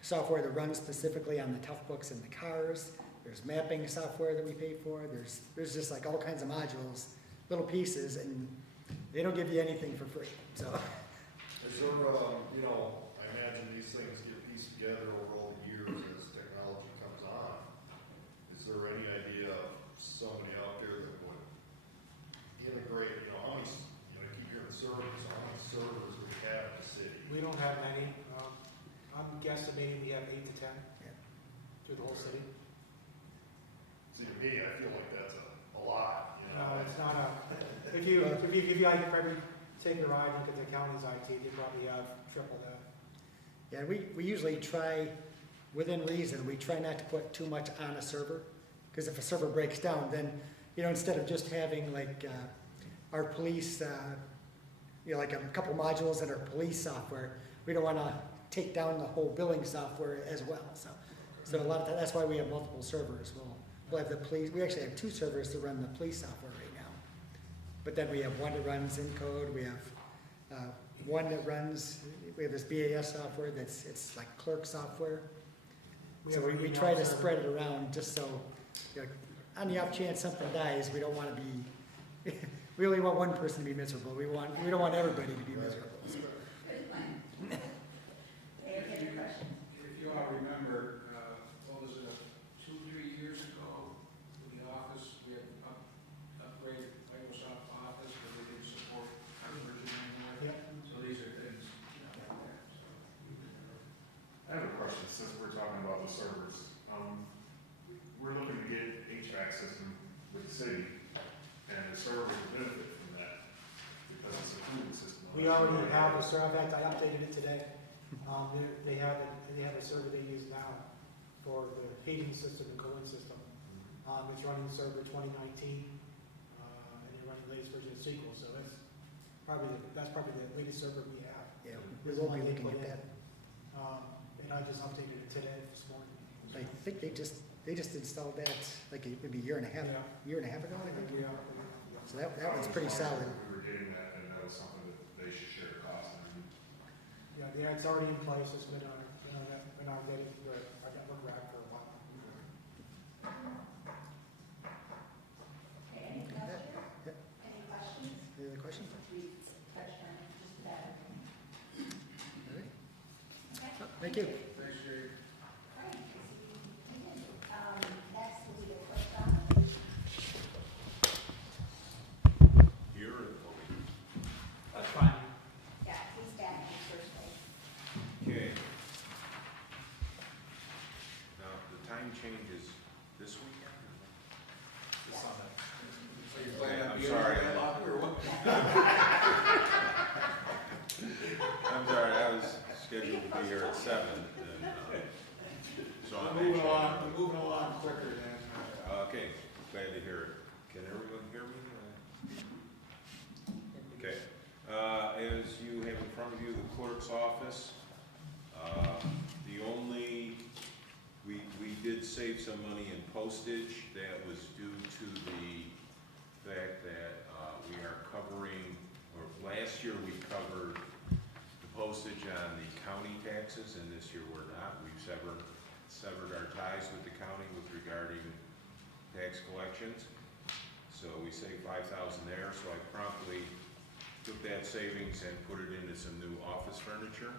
software that runs specifically on the tough books in the cars. There's mapping software that we pay for. There's just like all kinds of modules, little pieces, and they don't give you anything for free, so. Is there, I imagine these things get pieced together over all the years as technology comes on. Is there any idea of somebody out there that would integrate, how many, I keep hearing servers, how many servers we have in the city? We don't have many. I'm guesstimating we have 8 to 10 through the whole city. See, to me, I feel like that's a lot, No, it's not a, if you probably take a ride into the county's IT, they probably have triple that. Yeah, we usually try, within reason, we try not to put too much on a server, because if a server breaks down, then, instead of just having like our police, like a couple modules in our police software, we don't want to take down the whole billing software as well. So a lot of that's why we have multiple servers. We'll have the police. We actually have 2 servers to run the police software right now, but then we have one that runs in code. We have one that runs. We have this BAS software it's like clerk software. So we try to spread it around just so, on the off chance something dies, we don't want to be. We only want one person to be miserable. We don't want everybody to be miserable. So. If you all remember, what was it, 2-3 years ago, in the office, we had upgraded Microsoft Office, but they didn't support our version anymore. Yep. So these are things, like that, so. I have a question, since we're talking about the servers. We're looking to get HVAC system with the city, and the servers benefit from that, because it's a cooling system. We already have a server. In fact, I updated it today. They have a server they use now for the heating system and cooling system. It's running server 2019, and they're running the latest version of SQL. So that's probably the latest server we have. Yeah, we will be looking at that. And I just updated it today, this morning. I think they just installed that like maybe a year and a half ago, I think. Yeah. So that one's pretty solid. We were getting that, and that was something that they should share the cost on. Yeah, it's already in place. It's been on, been our data, our network rack for a while. Any questions? Yep. Any questions? Any other questions? We touched on it just about. All right. Okay. Thank you. Thanks, Jerry. All right. Next will be the clerk's office. That's fine. Yeah, he's back on Thursday. Okay. Now, the time change is this weekend? This Sunday. So you're planning on I'm being sorry. there longer, or what? I'm sorry, I was scheduled to be here at 7, and, so I'm We're actually. moving along quicker than. Okay, glad to hear it. Can everyone hear me? Okay. As you have in front of you, the clerk's office, we did save some money in postage. That was due to the fact that we are covering, or last year we covered the postage on the county taxes, and this year we're not. We've severed our ties with the county with regarding tax collections. So we saved $5,000 there, so I promptly took that savings and put it into some new office furniture.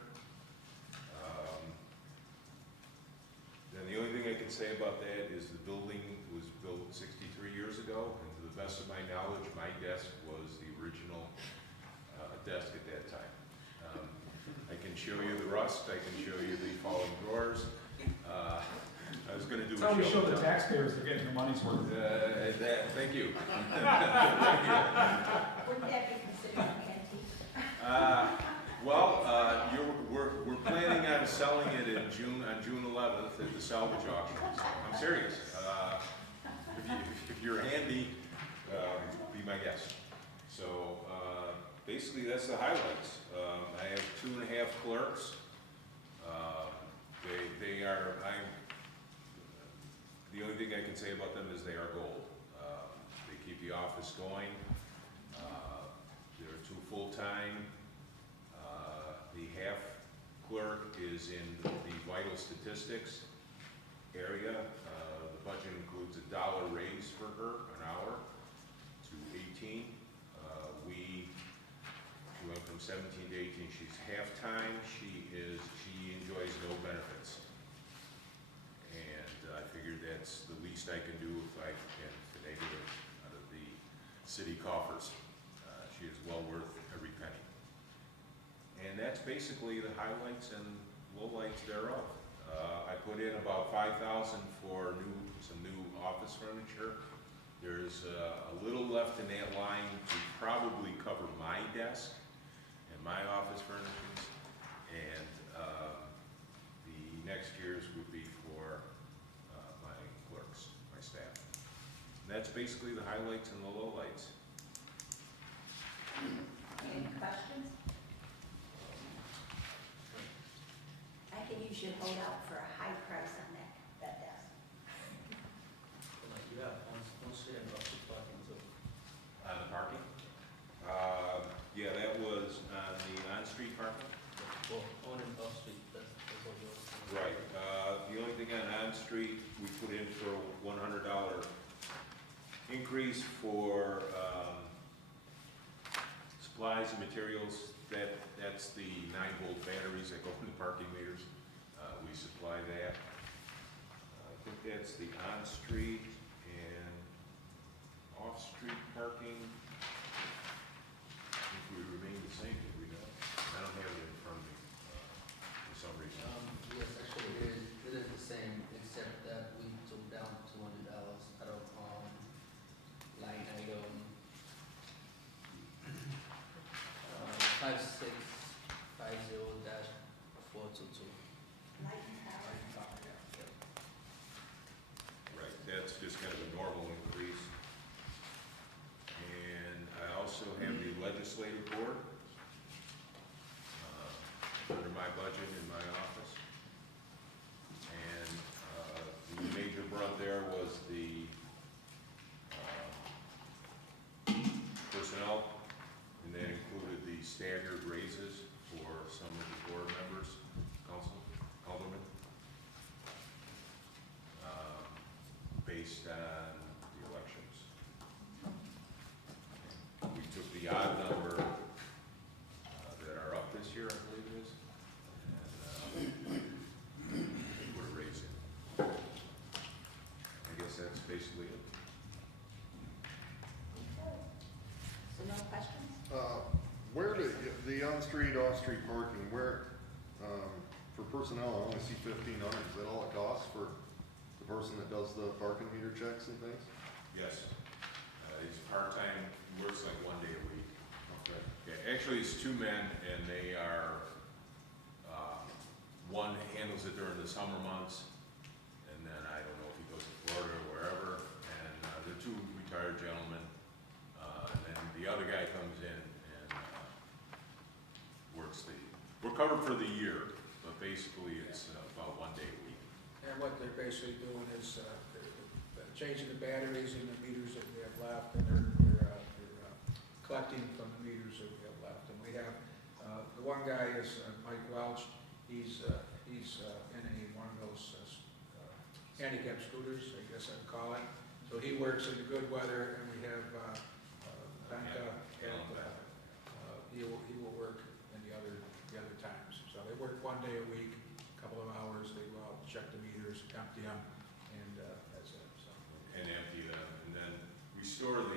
Then the only thing I can say about that is the building was built 63 years ago, and to the best of my knowledge, my desk was the original desk at that time. I can show you the rust, I can show you the falling drawers. I was going to do a show. Tell me, show the taxpayers they're getting their money's worth. Thank you. Wouldn't that be considered an antique? Well, we're planning on selling it in June, on June 11th at the salvage auctions. I'm serious. If you're handy, be my guest. So, basically, that's the highlights. I have 2.5 clerks. They are, the only thing I can say about them is they are gold. They keep the office going. There are 2 full-time. The half clerk is in the vital statistics area. The budget includes $1 raise for her an hour to 18. She went from 17 to 18. She's half-time. She enjoys no benefits. And I figured that's the least I can do if I can finagle it out of the city coffers. She is well worth every penny. And that's basically the highlights and lowlights thereof. I put in about $5,000 for some new office furniture. There's a little left in that line to probably cover my desk and my office furnishings. And the next year's would be for my clerks, my staff. And that's basically the highlights and the lowlights. Any questions? I think you should hold out for a high price on that desk. Like, yeah, one street and off-street parking, so. On the parking? Yeah, that was on the on-street parking. Well, on and off-street, that's what yours. Right. The only thing on on-street, we put in for $100 increase for supplies and materials. That's the 9-volt batteries that go in the parking meters. We supply that. I think that's the on-street and off-street parking. I think we remain the same, did we not? I don't have it in front of me for some reason. Yes, actually, it is the same, except that we took down $200 out of, line item, 5650-422. Light and power. Right, that's just kind of a normal increase. And I also have the legislative board under my budget in my office. And the major brunt there was the personnel, and that included the staggered raises for some of the board members, aldermen, based on the elections. We took the odd number that are up this year, I believe it is, and put a raise in. I guess that's basically it. So no questions? Where the on-street, off-street parking, where, for personnel, I only see 1,500. Is that all it costs for the person that does the parking meter checks and things? Yes. He's part-time, works like 1 day a week. Okay. Yeah, actually, it's 2 men, and they are, one handles it during the summer months, and then I don't know if he goes to Florida or wherever, and they're 2 retired gentlemen. And then the other guy comes in and works we're covered for the year, but basically it's about 1 day a week. And what they're basically doing is they're changing the batteries in the meters that we have left, and they're collecting from the meters that we have left. And we have, the one guy is Mike Welch. He's in one of those handicap scooters, I guess I'd call it. So he works in the good weather, and we have Benka, and he will work in the other times. So they work 1 day a week, a couple of hours. They go out, check the meters, empty them, and that's it. So. And empty them, and then we store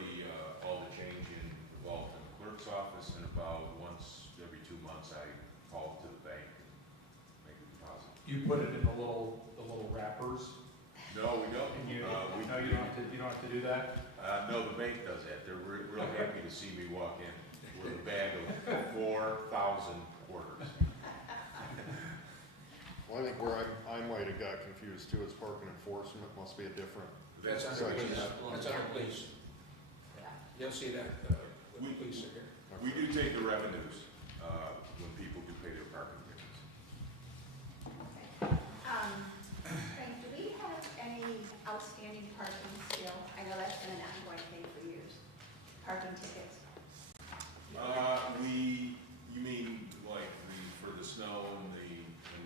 all the change in the vault in the clerk's office, and about once every 2 months I call to the bank and make a deposit. You put it in the little wrappers? No, we don't. And you We don't have to do that? No, the bank does that. They're real happy to see me walk in with a bag of 4,000 quarters. Well, I think where I might have got confused too is parking enforcement must be a different. That's under section. police, that's under police. Yeah. You'll see that, when the police are here. We do take the revenues, when people do pay their parking tickets. Frank, do we have any outstanding parking still? I know that's been an ongoing thing for years, parking tickets. You mean like for the snow and the.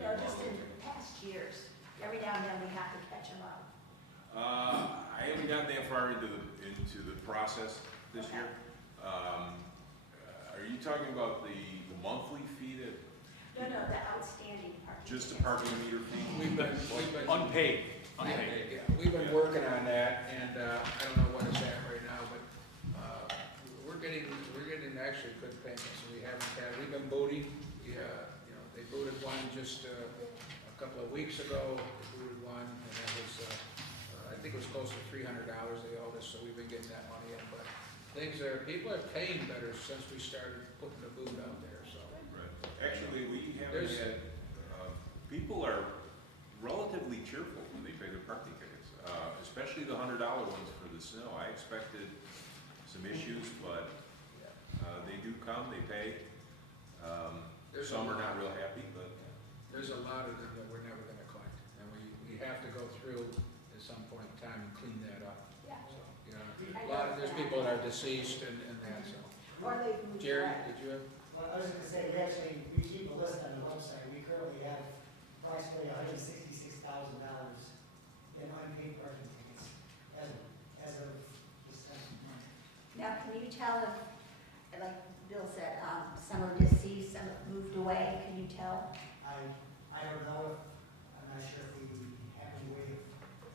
No, just in the past years, every now and then we have to catch them up. I haven't gotten that far into the process this year. Are you talking about the monthly fee that, No, the outstanding parking. just the tickets. parking meter fee? We've been, Unpaid. yeah, we've been working on that, and, I don't know what it's at right now, but, we're getting actually good payments, we haven't had, we've been booting, they booted one just, a couple of weeks ago, they booted one, and that was, I think it was close to $300 they owed us, so we've been getting that money in, but people are paying better since we started putting the boot out there, so. Right. Actually, we haven't There's- had, people are relatively cheerful when they pay their parking tickets, especially the $100 ones for the snow. I expected some issues, but they do come, they pay. There's Some a are not lot. real happy, but There's a lot of them that we're never gonna collect, and we have to go through at some point in time and clean that up. Yeah. So, there's people that are deceased and that, so. Or they've moved Jerry, away. did you have? Well, I was gonna say, we actually, we keep a list on the website, we currently have approximately $166,000 in unpaid parking tickets as of this time. Now, can you tell if, like Bill said, some are deceased, some have moved away, can you tell I don't know, I'm not sure if we have any way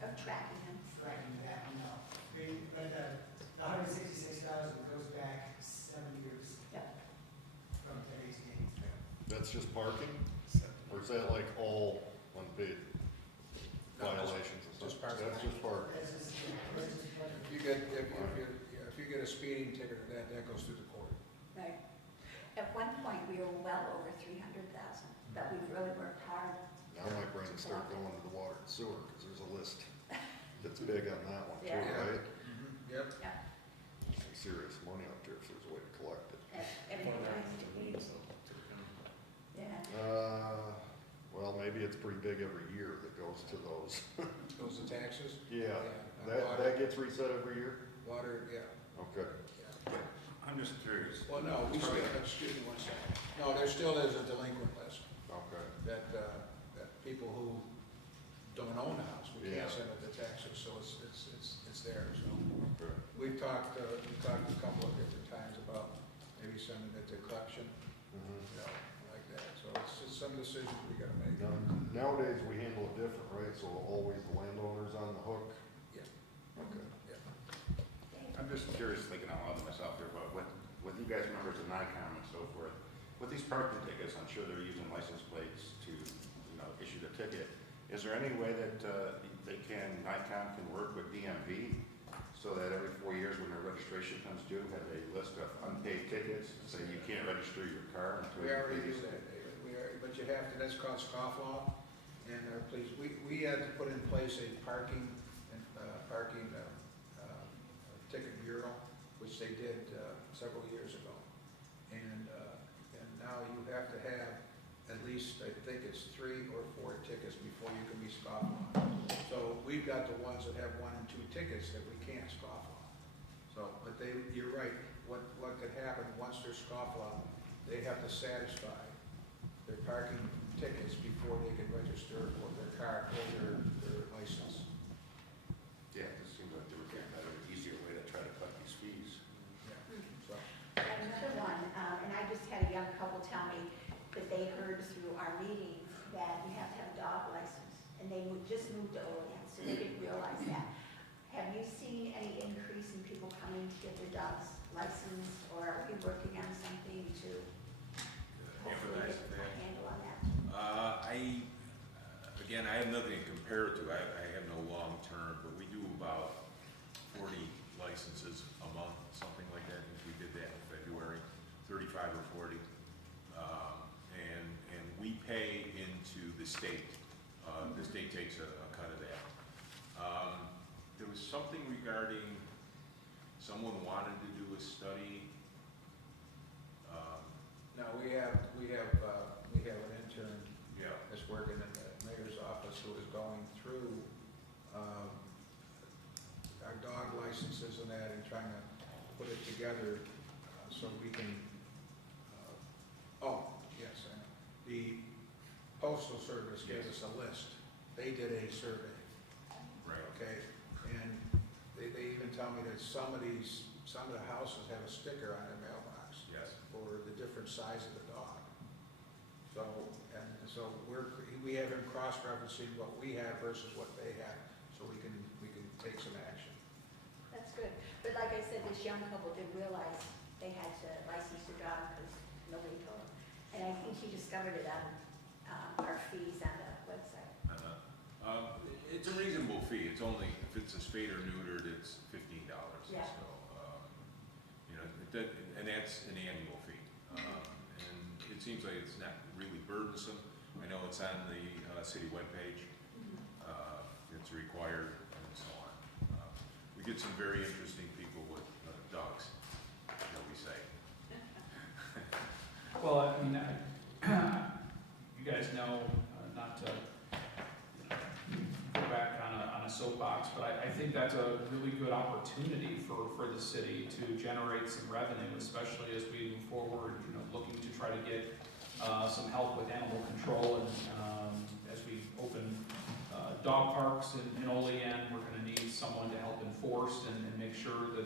of tracking them? of tracking that, no. But the 166,000 goes back 7 years Yep. from today's date. That's just parking? Or is that like all unpaid No, violations? and just stuff? parking. That's just parking. That's just, that's just pleasure. If you get a speeding ticket, that goes through the court. Right. At one point, we were well over 300,000, but we've really worked hard. Now my brain will start going to the water and sewer, because there's a list that's big on that one too, Yeah. right? Yep. Some serious money out there if there's a way to collect it. Everything has to be, yeah. Well, maybe it's pretty big every year that goes to those. Goes to taxes? Yeah, Water- that gets reset every year? Water, yeah. Okay. I'm just curious. Well, no, excuse me one second. No, there still is a delinquent list Okay. that people who don't own a house, we Yeah. can't send it to taxes, so it's there, so. Okay. We've talked a couple of different times about maybe sending it to collection, Mhm. like that, so it's just some decisions we gotta make. Now- Nowadays, we handle it different, right? So always the landowner's on the hook? Yeah. Okay. I'm just curious, thinking out loud to myself here, but with you guys members of NICOM and so forth, with these parking tickets, I'm sure they're using license plates to, issue the ticket. Is there any way that NICOM can work with DMV so that every 4 years when their registration comes due, have a list of unpaid tickets, say you can't register your car until. We already do that, David, but you have to, that's called scofflaw, and please, we had to put in place a parking ticket bureau, which they did several years ago. And now you have to have at least, I think it's 3 or 4 tickets before you can be scofflaw. So we've got the ones that have 1 and 2 tickets that we can't scofflaw. So, but you're right, what could happen, once they're scofflaw, they have to satisfy their parking tickets before they can register for their car or their license. Yeah, it seems like there would be a better, easier way to try to collect these fees. Yeah, so. Another one, and I just had a young couple tell me that they heard through our meetings that you have to have a dog license, and they just moved to Olean, so they didn't realize that. Have you seen any increase in people coming to get their dogs licensed, or are we working on something to hopefully get a handle on that? Again, I have nothing to compare it to. I have no long term, but we do about 40 licenses a month, something like that. I think we did that in February, 35 or 40. state. The state takes a cut of that. There was something regarding, someone wanted to do a study. No, we have an intern Yeah. that's working in the mayor's office who is going through, our dog licenses and that and trying to put it together, so we can, yes, the postal service gave us a list. They did a survey, Right. okay? And they even tell me that some of the houses have a sticker on their mailbox Yes. for the different size of the dog. So we have him cross-referencing what we have versus what they have, so we can take some action. That's good. But like I said, this young couple didn't realize they had to license their dog because nobody told them. And I think he discovered it on our fees on the website. It's a reasonable fee. It's only, if it's a spayed or neutered, it's $15. Yeah. So, and that's an annual fee. And it seems like it's not really burdensome. I know it's on the city webpage. It's required and so on. We get some very interesting people with dogs, shall we say. Well, I mean, you guys know, not to go back on a soapbox, but I think that's a really good opportunity for the city to generate some revenue, especially as we move forward, looking to try to get some help with animal control, and as we open dog parks in Olean, we're going to need someone to help enforce and make sure that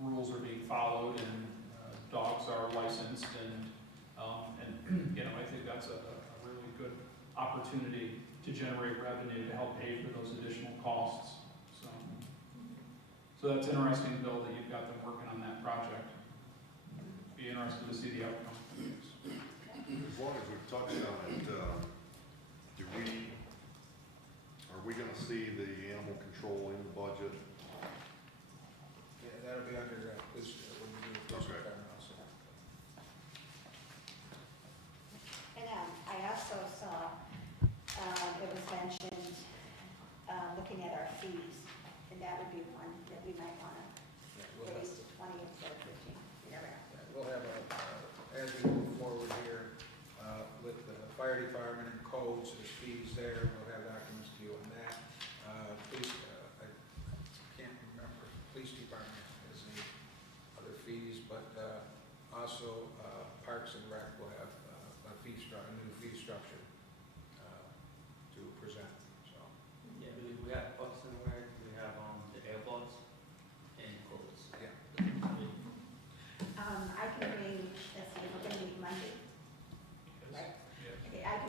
rules are being followed and dogs are licensed, and I think that's a really good opportunity to generate revenue to help pay for those additional costs. So that's interesting, Bill, that you've got them working on that project. Be interested to see the outcome. As long as we've touched on it, are we gonna see the animal control in the budget? Yeah, that'll be under this, when we do the police Okay. department also. And I also saw, it was mentioned, looking at our fees, and that would be one that we might want to Yeah, we'll have, raise to 20 instead of 15. You never know. we'll have as we move forward here, with the fire department and codes, there's fees there, we'll have documents to you on that. Police, I can't remember, police department has any other fees, but, also, Parks and Rec will have a new fee structure, to present, so. Yeah, we have Parks and Rec, we have the airports and codes. Yeah. I can bring, let's see, we're going to meet Monday. Right. Okay, I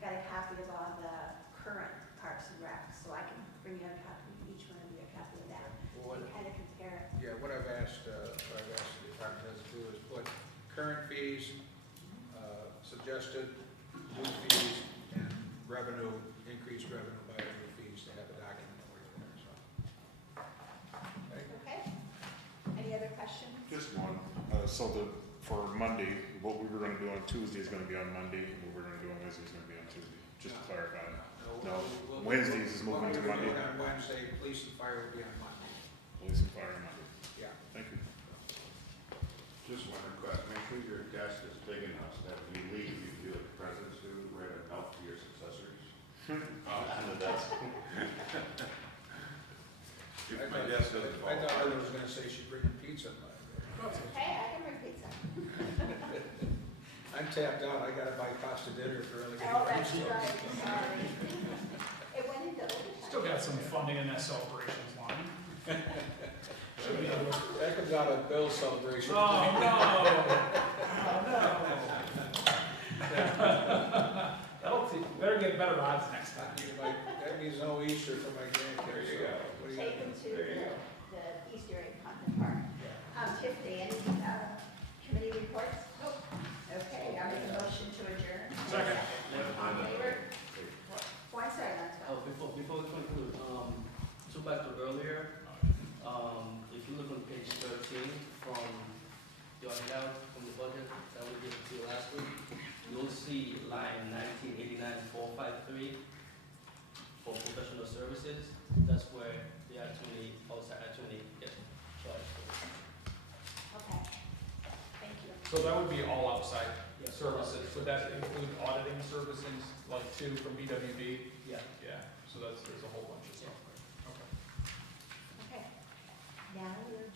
got a copy of all the current Parks and Rec, so I can bring you a copy, each one of you a copy of that. What- And kind of compare it. Yeah, what I've asked the department heads to do is put current fees, suggested new fees, and revenue, increased revenue by the new fees to have a document over there, so. Okay. Okay? Any other questions? Just one, for Monday, what we were gonna do on Tuesday is gonna be on Monday, and what we're gonna do on Wednesday is gonna be on Tuesday, just to clarify. No, Wednesdays is moving to Monday. What we're doing on Wednesday, police and fire will be on Monday. Police and fire on Monday. Yeah. Thank you. Just one request, make sure your desk is big enough so that when you leave, you do what the presidents do, write a note to your successors. On the desk. If my desk doesn't fall. I thought Arlen was gonna say she's bringing pizza. Hey, I can bring pizza. I'm tapped out, I gotta buy pasta dinner for early. Oh, that's right, sorry. It went into overtime. Still got some funding in that celebrations line. That comes out of Bill's celebration. Oh, no. Better get better odds next time. That means no Easter for my grandkids. There you go. What do you Take them got? to There you go. the Easter egg hunt in the park. Tiffany, any committee reports? Nope. Okay, I'll make a motion to adjourn. Second. All in favor? One second, that's fine. Before we conclude, to back to earlier, if you look on page 13 from your handout from the budget that we gave to you last week, you'll see line 1989 that's where they actually, outside actually get charged for. Okay, thank you. So that would be all outside Yeah. services. Would that include auditing services, like two from BWB? Yeah. Yeah, so there's a whole bunch of stuff. Okay. Okay. Now we're